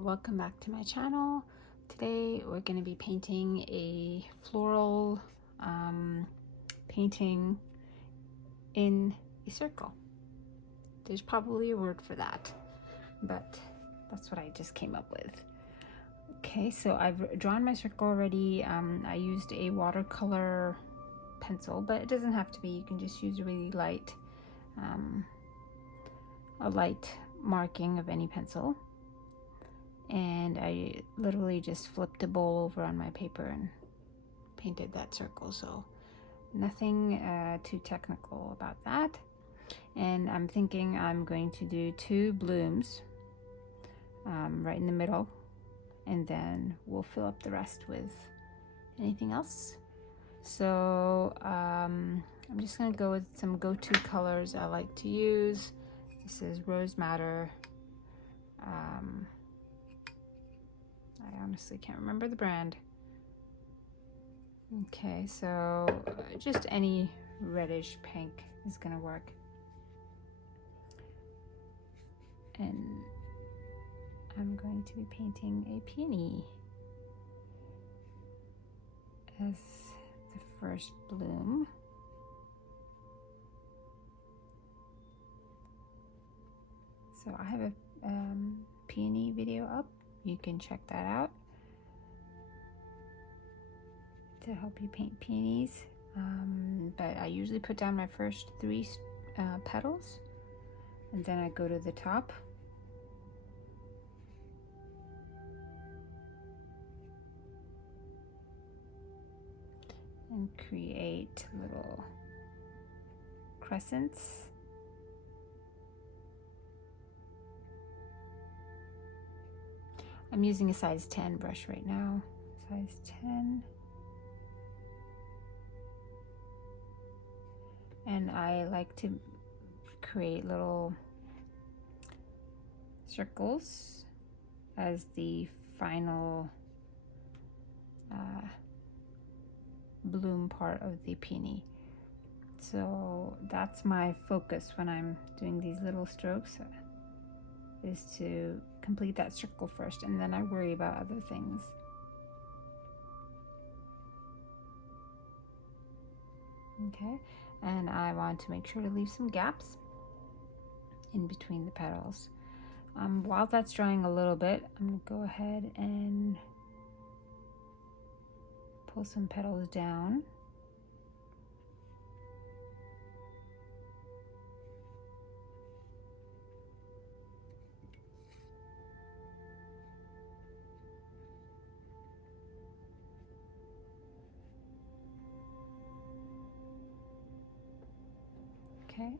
welcome back to my channel. Today we're going to be painting a floral painting in a circle. There's probably a word for that, but that's what I just came up with. Okay, so I've drawn my circle already. I used a watercolor pencil, but it doesn't have to be. You can just use a really light marking of any pencil. And I literally just flipped a bowl over on my paper and painted that circle, so nothing too technical about that. And I'm thinking I'm going to do 2 blooms right in the middle, and then we'll fill up the rest with anything else. So I'm just going to go with some go-to colors I like to use. This is Rose Madder. I honestly can't remember the brand. Okay, so just any reddish pink is gonna work. And I'm going to be painting a peony as the first bloom. So I have a peony video up. You can check that out to help you paint peonies. But I usually put down my first 3 petals, and then I go to the top. And create little crescents. I'm using a size 10 brush right now, size 10. And I like to create little circles as the final bloom part of the peony. So that's my focus when I'm doing these little strokes, is to complete that circle first, and then I worry about other things. Okay, and I want to make sure to leave some gaps in between the petals. While that's drying a little bit, I'm going to go ahead and pull some petals down. Okay,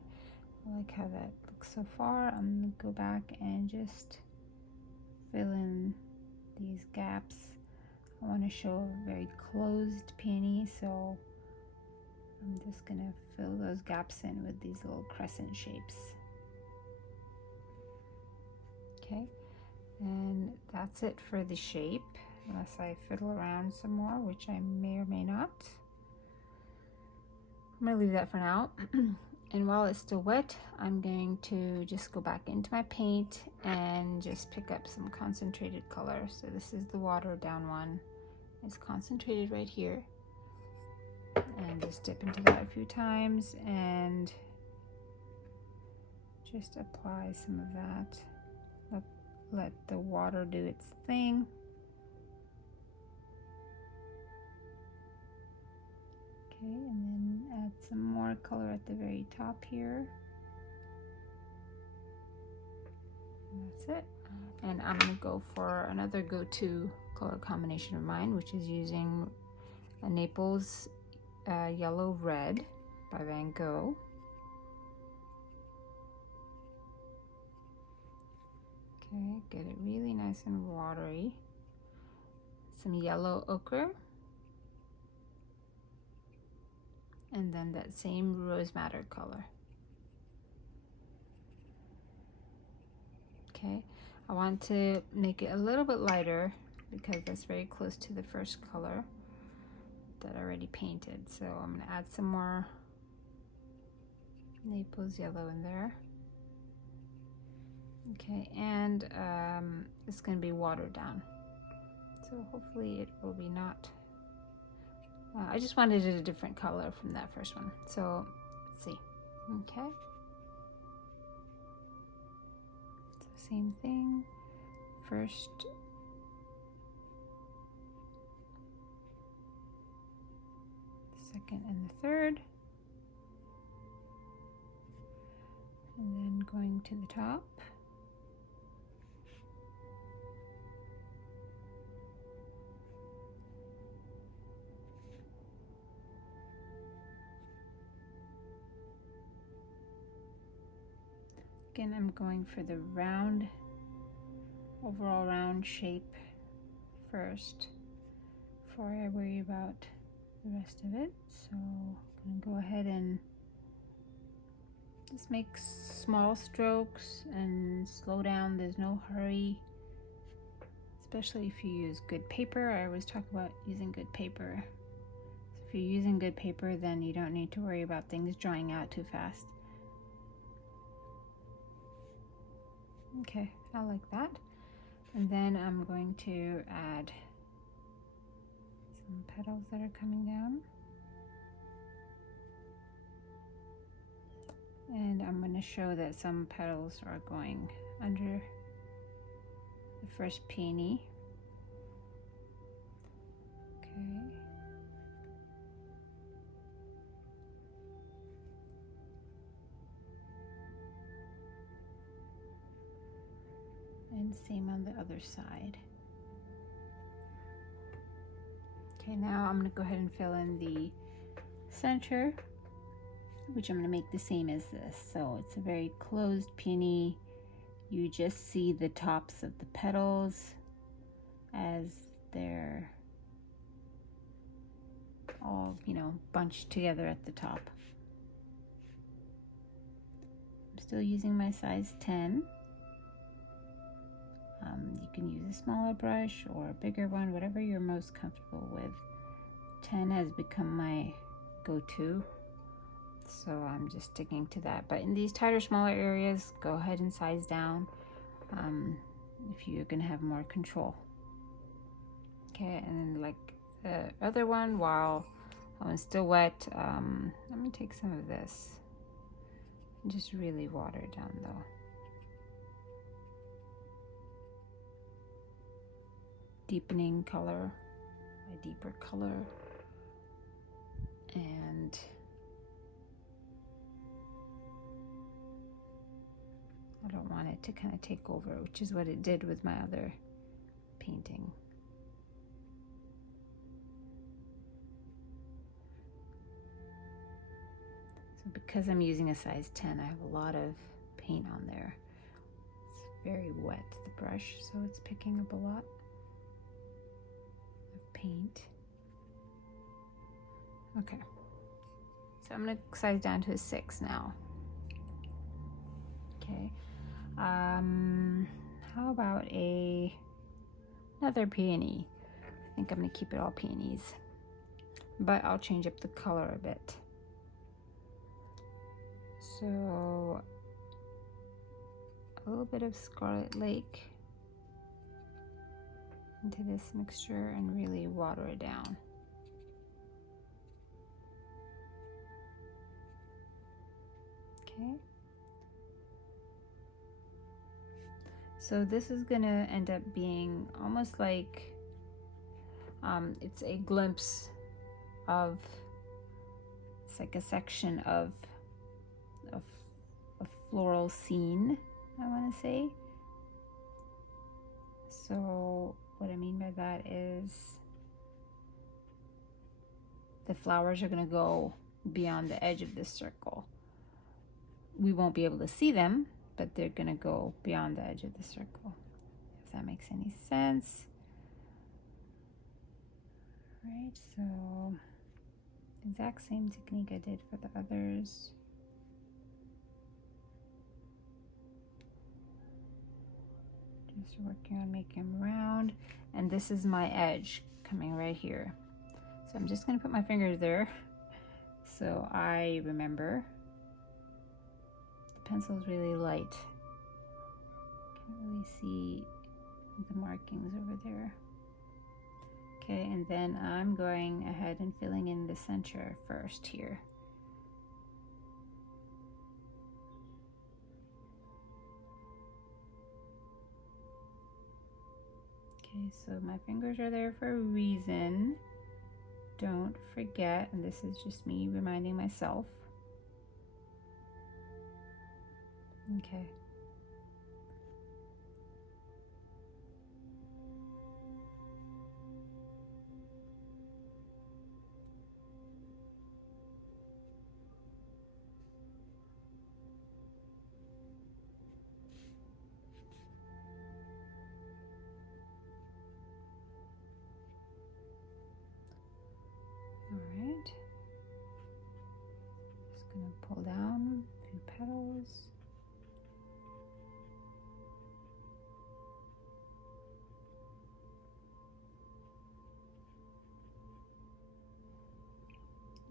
I like how that looks so far. I'm going to go back and just fill in these gaps. I want to show a very closed peony, so I'm just going to fill those gaps in with these little crescent shapes. Okay, and that's it for the shape, unless I fiddle around some more, which I may or may not. I'm going to leave that for now. And while it's still wet, I'm going to just go back into my paint and just pick up some concentrated color. So this is the watered down one. It's concentrated right here. And just dip into that a few times and just apply some of that. Let the water do its thing. Okay, and then add some more color at the very top here. And that's it. And I'm going to go for another go-to color combination of mine, which is using a Naples Yellow Red by Van Gogh. Okay, get it really nice and watery. Some yellow ochre. And then that same Rose Madder color. Okay, I want to make it a little bit lighter because that's very close to the first color that I already painted. So I'm going to add some more Naples yellow in there. Okay, and it's going to be watered down. So hopefully it will be not. I just wanted it a different color from that first one. So let's see. Okay. So same thing. First. Second and the third. And then going to the top. Again, I'm going for the round, overall round shape first before I worry about the rest of it. So I'm gonna go ahead and just make small strokes and slow down. There's no hurry, especially if you use good paper. I always talk about using good paper. So if you're using good paper, then you don't need to worry about things drying out too fast. Okay, I like that. And then I'm going to add some petals that are coming down. And I'm going to show that some petals are going under the first peony. Okay. And same on the other side. Okay, now I'm going to go ahead and fill in the center, which I'm going to make the same as this. So it's a very closed peony. You just see the tops of the petals as they're all, bunched together at the top. I'm still using my size 10. You can use a smaller brush or a bigger one, whatever you're most comfortable with. 10 has become my go-to, so I'm just sticking to that. But in these tighter, smaller areas, go ahead and size down if you're gonna have more control. Okay, and then like the other one, while I was still wet, I'm gonna take some of this and just really water it down though. Deepening color, a deeper color, and I don't want it to kind of take over, which is what it did with my other painting. So because I'm using a size 10, I have a lot of paint on there. It's very wet, the brush, so it's picking up a lot of paint. Okay, so I'm gonna size down to a 6 now. Okay, how about another peony? I think I'm gonna keep it all peonies, but I'll change up the color a bit. So a little bit of Scarlet Lake into this mixture and really water it down. Okay. So this is gonna end up being almost like it's a glimpse of, it's like a section of a floral scene, I want to say. So what I mean by that is the flowers are going to go beyond the edge of this circle. We won't be able to see them, but they're going to go beyond the edge of the circle, if that makes any sense. Right, so exact same technique I did for the others. Just working on making them round, and this is my edge coming right here. So I'm just going to put my fingers there so I remember. The pencil is really light, Can't really see the markings over there. Okay, and then I'm going ahead and filling in the center first here. Okay, so my fingers are there for a reason. Don't forget, and this is just me reminding myself. Okay. All right. Just gonna pull down a few petals.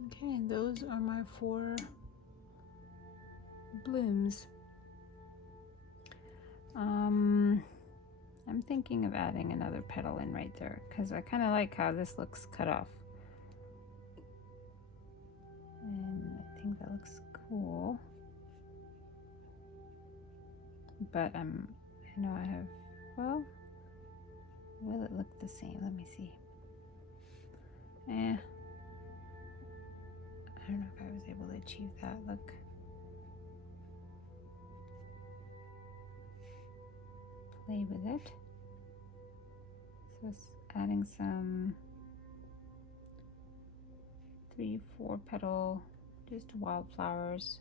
Okay, and those are my 4 blooms. I'm thinking of adding another petal in right there because I kind of like how this looks cut off. And I think that looks cool. But I know I have, well, will it look the same? Let me see. I don't know if I was able to achieve that look. Play with it. So it's adding some 3-4 petal, just wildflowers.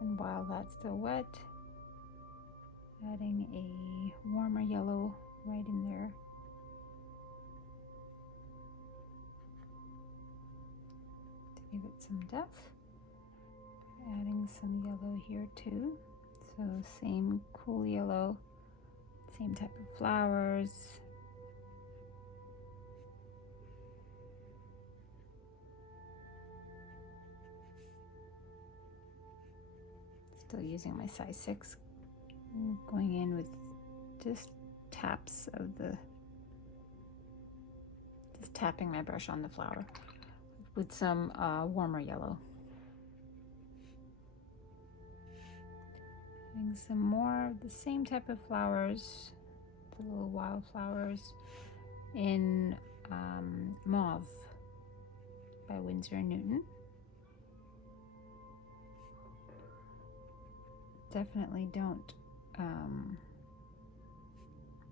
And while that's still wet, adding a warmer yellow right in there. To give it some depth. Adding some yellow here too. So same cool yellow, same type of flowers. Still using my size 6. Going in with just taps of just tapping my brush on the flower with some warmer yellow. Adding some more of the same type of flowers, the little wildflowers, in Mauve by Winsor & Newton. Definitely don't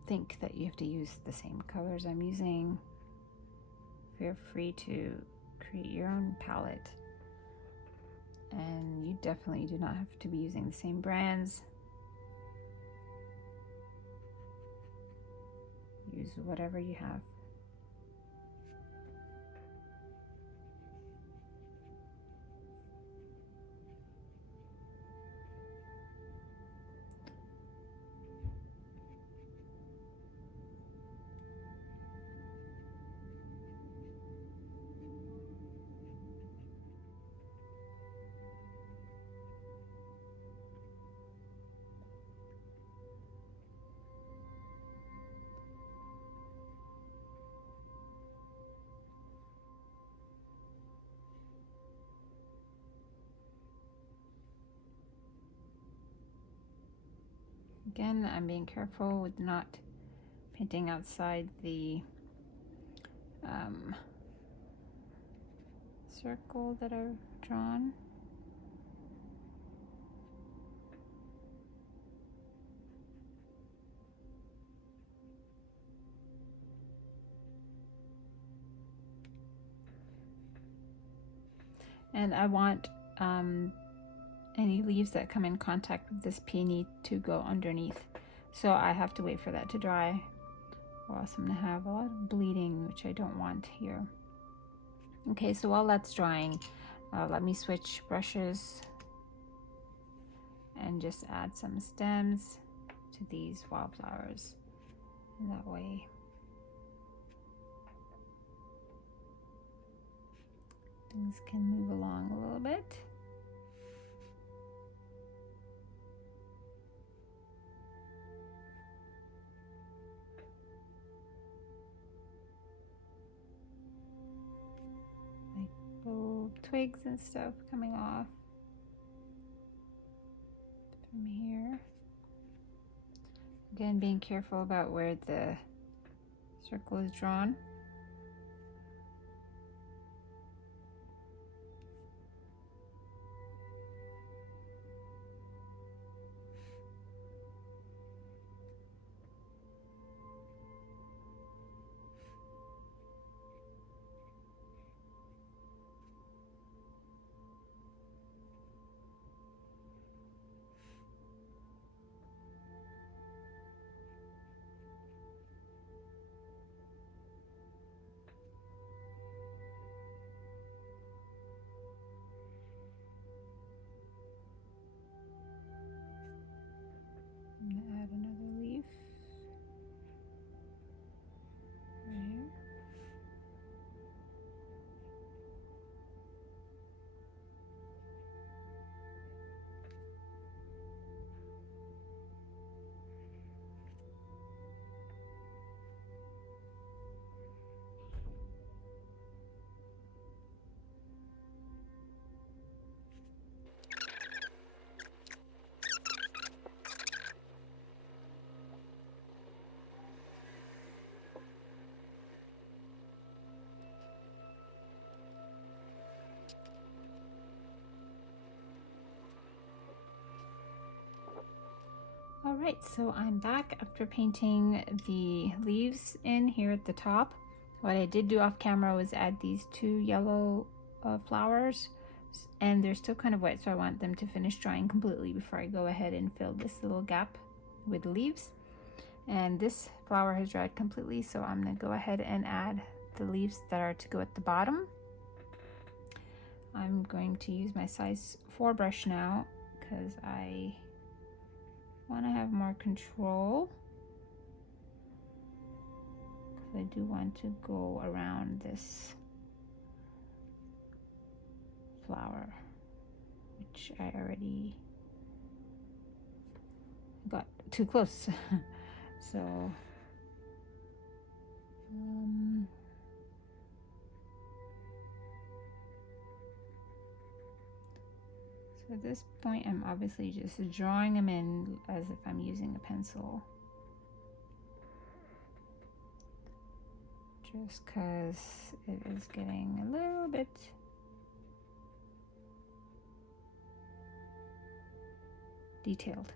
think that you have to use the same colors I'm using. Feel free to create your own palette, and you definitely do not have to be using the same brands. Use whatever you have. Again, I'm being careful with not painting outside the circle that I've drawn. And I want any leaves that come in contact with this peony to go underneath. So I have to wait for that to dry, or else I'm gonna have a lot of bleeding, which I don't want here. Okay, so while that's drying, let me switch brushes and just add some stems. to these wildflowers. And that way things can move along a little bit. Like little twigs and stuff coming off from here. Again, being careful about where the circle is drawn. I'm gonna add another leaf right here. All right, so I'm back after painting the leaves in here at the top. What I did do off camera was add these two yellow flowers, and they're still kind of wet, so I want them to finish drying completely before I go ahead and fill this little gap with leaves. And this flower has dried completely, so I'm gonna go ahead and add the leaves that are to go at the bottom. I'm going to use my size 4 brush now because I want to have more control, because I do want to go around this flower, which I already got too close. So at this point, I'm obviously just drawing them in as if I'm using a pencil. Just because it is getting a little bit detailed.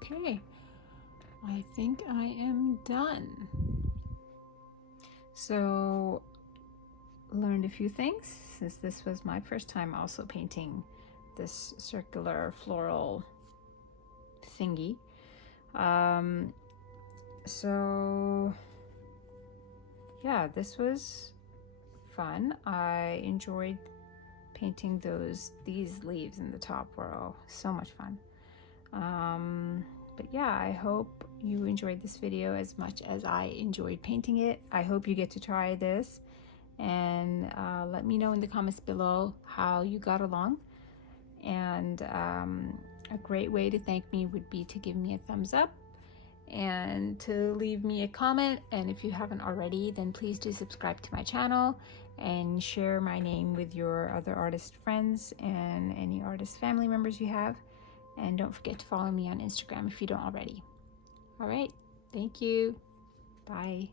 Okay, I think I am done. So, learned a few things, since this was my first time also painting this circular floral thingy. So yeah, this was fun. I enjoyed painting these leaves in the top were all so much fun. But yeah, I hope you enjoyed this video as much as I enjoyed painting it. I hope you get to try this, and let me know in the comments below how you got along. And a great way to thank me would be to give me a thumbs up and to leave me a comment. And if you haven't already, then please do subscribe to my channel and share my name with your other artist friends and any artist family members you have. And don't forget to follow me on Instagram if you don't already. All right, thank you. Bye.